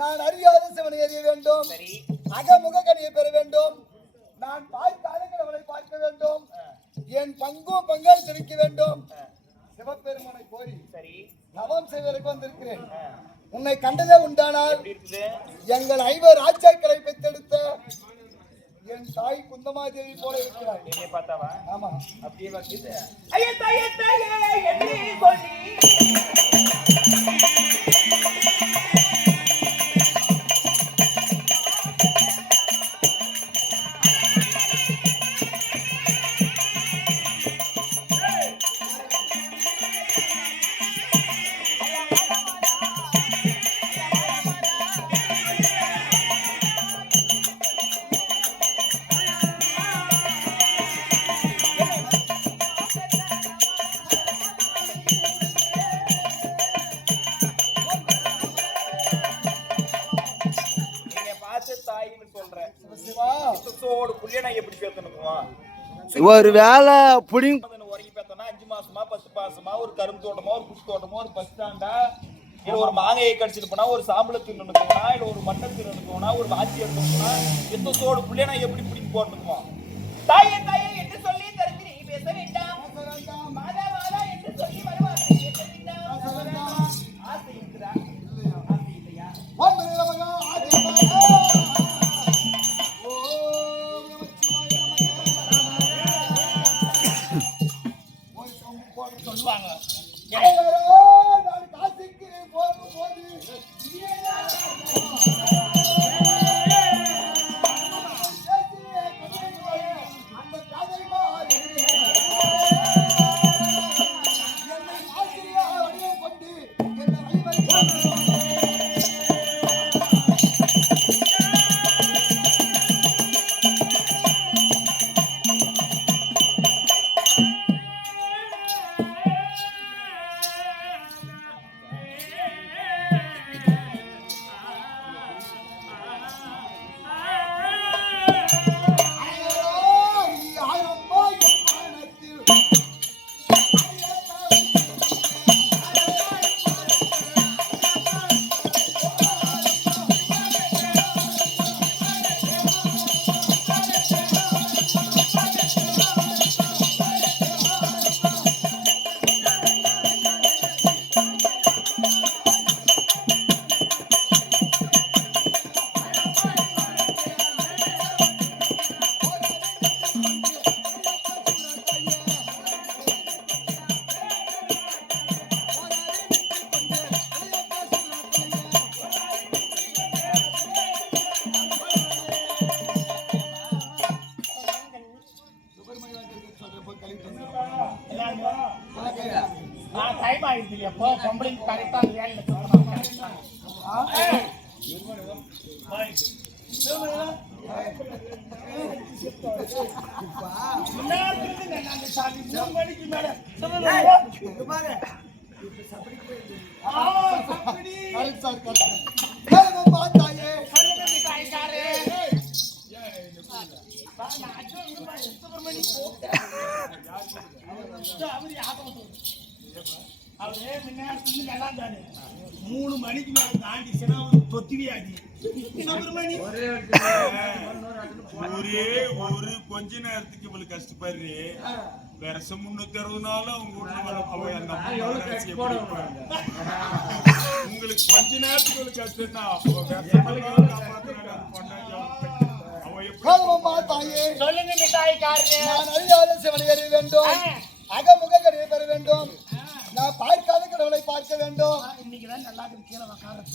நான் அறியாத சிவனை அறிய வேண்டும். அகமுக கனியை பெற வேண்டும். நான் அவளை பார்க்க வேண்டும். என் பங்காய் தெரிவிக்க வேண்டும். சிவபெருமானை கோரி நவம் செய்வதற்கு வந்திருக்கிறேன். உன்னை கண்டதே உண்டானால் எங்கள் 5 ராஜாக்களை பெற்றெடுத்த என் தாய் குந்தமாதேவி போல இருக்கிறார். ஆமா, அப்படியே வந்து ஒரு வேலை புடிங்க 5 மாசமா 10 மாசமா ஒரு கரும்பு தோட்டமோ ஒரு குச்சி தோட்டமோ ஒரு பஸ் ஸ்டாண்டா இல்ல ஒரு மாங்காயை கடிச்சிட்டு போனா ஒரு சாம்பளத்தில் நின்னுக்கோனா இல்ல ஒரு மட்டத்தில் நின்னுக்கோனா ஒரு வாச்சி எடுத்துக்கோனா எந்த சோடு புள்ளிய நான் எப்படி பிடிக்க போட்டுக்குமா? தாயே தாயே என்று சொல்லி தரத்தி நீ பேச வேண்டாம். மாதா மாதா என்று சொல்லி வருவாங்க பேச வேண்டாம். ஆசை இருக்குதா? ஆசை இல்லையா? சொல்லுவாங்க டைம் ஆயிடுச்சு எப்போ பொம்பளைக்கு கரெக்டா வேலையில கரெக்ட் சார் கரெக்ட் ஏலமம்மா தாயே அவரே முன்னாடி நல்லா இருந்தாரு 3 மணிக்கு மேல தாண்டி தொத்திவியாச்சு சுப்பிரமணி ஒரே ஒரு கொஞ்ச நேரத்துக்கு இவளுக்கு கஷ்டப்படுறே வருஷம் 360 நாளும் அவங்க வீட்டுல வர போய் அந்த உங்களுக்கு கொஞ்ச நேரத்துக்கு இவளுக்கு கஷ்டம் ஏலமம்மா தாயே சொல்லுங்க மிட்டாய்க்காரரே நான் அறியாத சிவனை அறிய வேண்டும் அகமுக கருவை பெற வேண்டும் நான் பார்க்காத கடவுளை பார்க்க வேண்டும் இன்னைக்குதான் நல்லா கீழே உட்கார்றது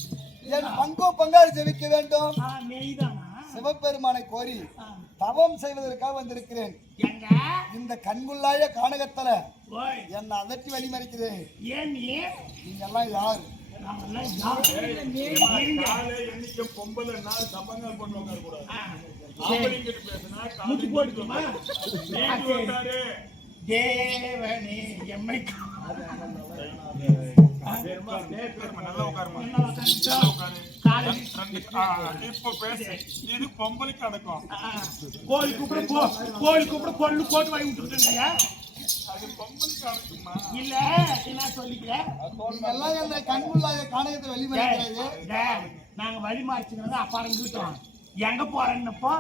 என் பங்கும் பங்காளி ஜெபிக்க வேண்டும் மெய்தானா சிவபெருமானை கோரி தவம் செய்வதற்காக வந்திருக்கிறேன் எங்க இந்த கண்குள்ளாய கானகத்துல ஓய் என்னை அதட்டி வழிமறிக்கிறேன் ஏன் நீ நீங்க எல்லாம் யார் நாமெல்லாம் யாரு? என்னைக்கு பொம்பளை நாள் சம்பங்கள் பண்ணுவாங்க கூடாது முட்டி போட்டுக்குமா பேசினா தேவனே எம்மை நல்லா உட்காருமா இப்ப பேச இது பொம்பளைக்கு அடக்கம் கோழி கூப்பிட கொள்ளு போட்டு வாங்கி விட்டுருக்கீங்க அது பொம்பளைக்கு அடக்குமா இல்ல என்ன சொல்லிக்கிறேன் நீங்க எல்லாம் என்னை கண்குள்ளாய கானகத்தை வழிமறிக்கிறது நாங்க வழி மாறிச்சுக்கிறோம் அப்பாடம் கிட்டோம் எங்க போறேன்னப்போ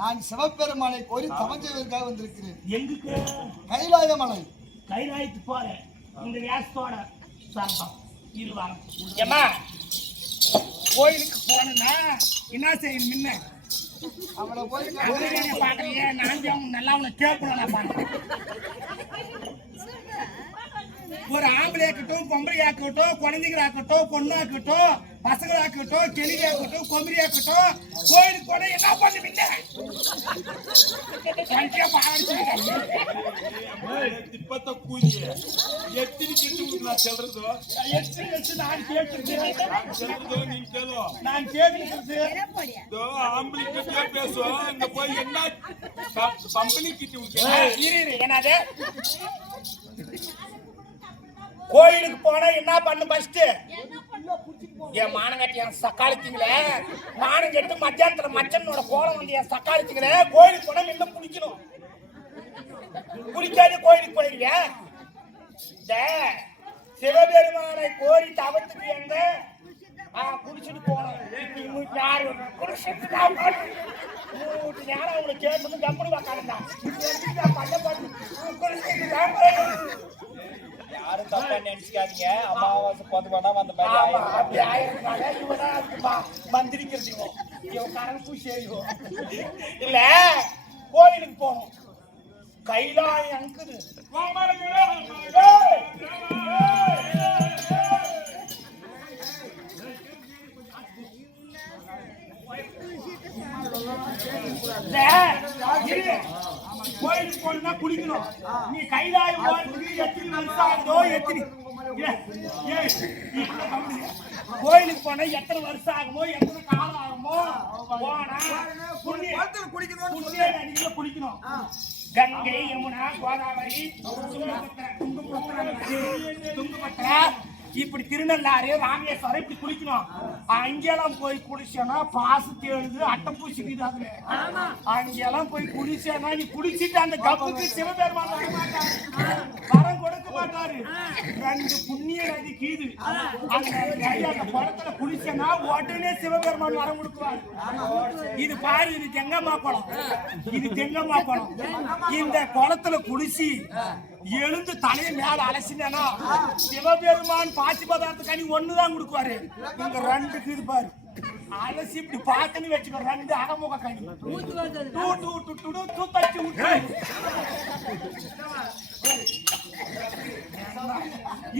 நான் சிவபெருமானை கோரி தவம் செய்வதற்காக வந்திருக்கிறேன் எங்குக்கு கைலாய மலை கைலாயத்து போறேன் இந்த வேஷத்தோட சார்பம் இரு வாரம் ஏமா கோயிலுக்கு போனா என்ன செய்யணும் முன்ன அவளை போய் பாக்குறீங்க நான் நல்லா உன்னை கேட்கணும் நான் பாக்குறேன் ஒரு ஆம்பளையாக்கட்டும் பொம்பளையாக்கட்டும் குழந்தைங்களாக்கட்டும் பொண்ணாக்கட்டும் பசங்களாக்கட்டும் கெளியாக்கட்டும் கொமரியாக்கட்டும் கோயிலுக்கு போன என்ன பண்ணுவீங்க திப்பத்த கூதிய எத்தனை கிட்டு நான் சொல்றதோ நான் கேட்கிறது சொல்றதோ நீ கேளோ நான் கேட்கிறது ஆம்பளைக்கு பேசுவோம் அங்க போய் என்ன கம்பெனி கிட்ட என்னது கோயிலுக்கு போனா என்ன பண்ணு ஃபர்ஸ்ட் என் மானங்கட்டி என் சக்காளித்தீங்களே மானம் கெட்டு மத்தியானத்துல மச்சனோட கோலம் வந்து என் சக்காளித்தீங்களே கோயிலுக்கு போனா நின்று குளிக்கணும் குளிக்காது கோயிலுக்கு போயிருவியா சிவபெருமானை கோரி தவத்துக்கு எங்க குடிச்சிட்டு போனோம் யாரு குடிச்சிட்டு நேரம் அவங்களை கேட்டு கம்பெனி உக்காந்துடா யாரும் தப்பா நினைச்சுக்காதீங்க அமாவாசை பொதுவானா அந்த மாதிரி மந்திரிக்கிறது இல்ல கோயிலுக்கு போகணும் கைலாயம் அங்குது கோயிலுக்கு போனா குளிக்கணும் நீ கைலாயம் போறதுக்கு எத்தனை வருஷம் ஆகுதோ கோயிலுக்கு போனா எத்தனை வருஷம் ஆகுமோ எத்தனை காலம் ஆகுமோ போனா குளிக்கணும் கங்கை யமுனா கோதாவரி துங்கபத்ரா இப்படி திருநள்ளாறு ராமேஸ்வரம் இப்படி குளிக்கணும் அங்கெல்லாம் போய் குளிச்சோன்னா பாசு தேடுது அட்டை பூசிக்குது அதுல அங்கெல்லாம் போய் குளிச்சோன்னா நீ குளிச்சுட்டு அந்த கப்புக்கு சிவபெருமான் வர மாட்டாரு வரம் கொடுக்க மாட்டாரு 2 புண்ணிய நதி கீது அந்த குளத்துல குளிச்சோன்னா உடனே சிவபெருமான் வரம் கொடுக்குவாரு இது பாரு இது தெங்கம்மா குளம் இது தெங்கம்மா குளம் இந்த குளத்துல குளிச்சு எழுந்து தலையை மேல அலசினா சிவபெருமான் பாச்சி பதார்த்தக்காணி ஒண்ணுதான் கொடுக்குவாரு இங்க 2 இது பாரு அலசி இப்படி பாத்துன்னு வச்சுக்கோ 2 அகமுக கனி தூத்தச்சு விட்டு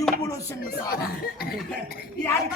இவ்வளவு சின்ன யாரு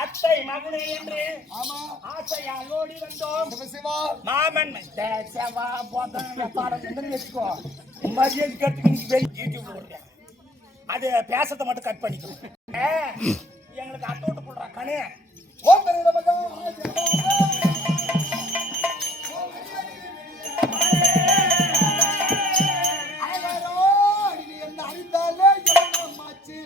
அத்தை மகனே என்று ஆமா ஆசையால் ஓடி வந்தோம். சிவசிவா மாமன் செவா போதான் பாடம் வச்சுக்கோ. மரியாதை கட்டுக்கு யூடியூப்ல வருங்க. அது பேசத்தை மட்டும் கட் பண்ணிக்கணும். எங்களுக்கு அட்டோட்டு போடுறா கணே. ஓம் பெரிய நமகா என்ன அறிந்தாலே மாச்சு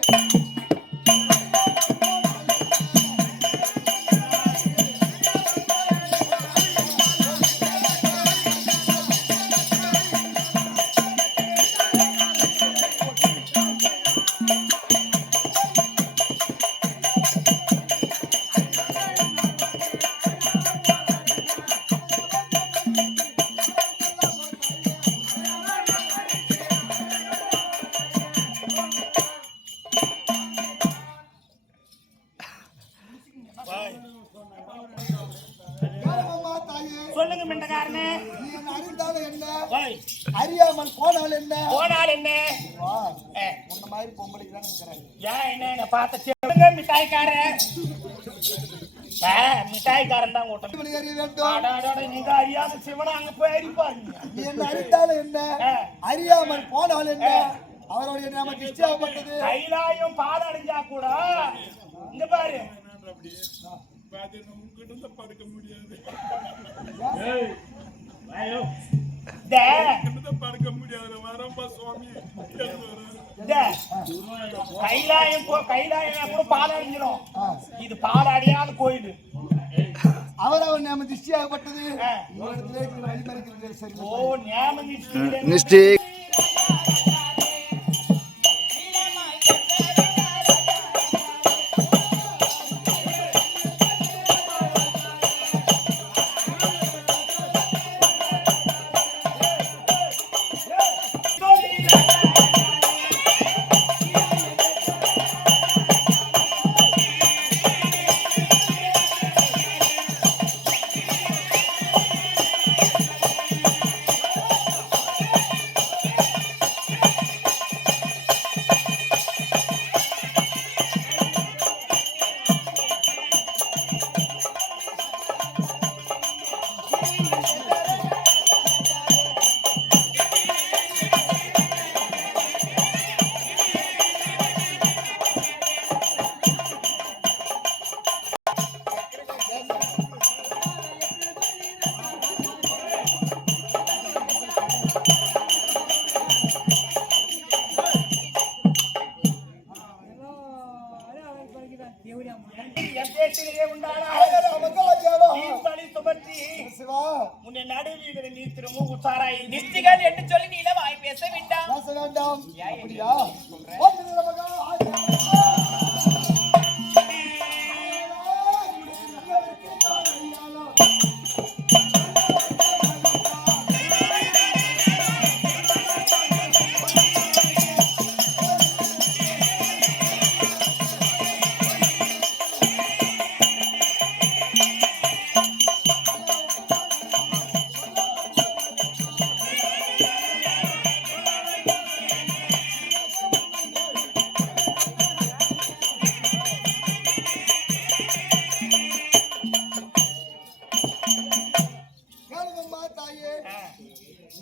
சொல்லுங்க மிண்டகாரனே. நீ என்ன அறிந்தாலும் என்ன ஓய் அறியாமல் போனால் என்ன போனால் என்ன? வா உன்ன மாதிரி பொம்பளைக்கு தான் இருக்கிறேன் ஏன் என்ன பார்த்த சொல்லுங்க மிட்டாய்க்காரன். மிட்டாய்க்காரன் தான் கூட்டம். அறிய வேண்டும் நீங்க அறியாத சிவனை அங்க போய் அடிப்பாங்க. நீ என்ன அறிந்தாலும் என்ன அறியாமல் போனால் என்ன அவருடைய நாம நிச்சயப்பட்டது கைலாயம் பாதடைஞ்சா கூட இங்க பாரு உங்ககிட்ட இருந்து படுக்க முடியாது, படுக்க முடியாது. வரம்பா சுவாமி கைலாயம் கைலாயம் கூட பாதடைஞ்சிடும். இது பாதடையாத கோயில். அவர் நாம திருஷ்டியாகப்பட்டது வழிமறிக்கிறது. சரி ஓ நியாம நிஷ்டி உன்னை நடுவீதில் நீத்திரமோ உசாராய் நிஷ்டிகள் என்று சொல்லி நீ வாய் பேச வேண்டாம். பேச வேண்டாம் அப்படியா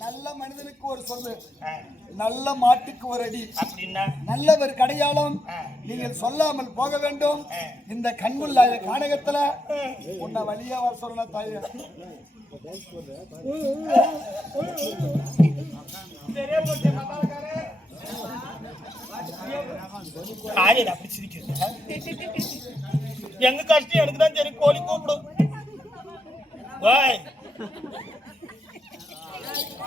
நல்ல மனிதனுக்கு ஒரு சொல்லு, நல்ல மாட்டுக்கு ஒரு அடி. நல்ல ஒரு கடையாளம் நீங்கள் சொல்லாமல் போக வேண்டும். இந்த கண்முள்ள கானகத்துல உன்னை வழியா வர சொல்ல தாயே. எங்க கஷ்டம் எனக்கு தான் சரி. கோழி கூப்பிடும்.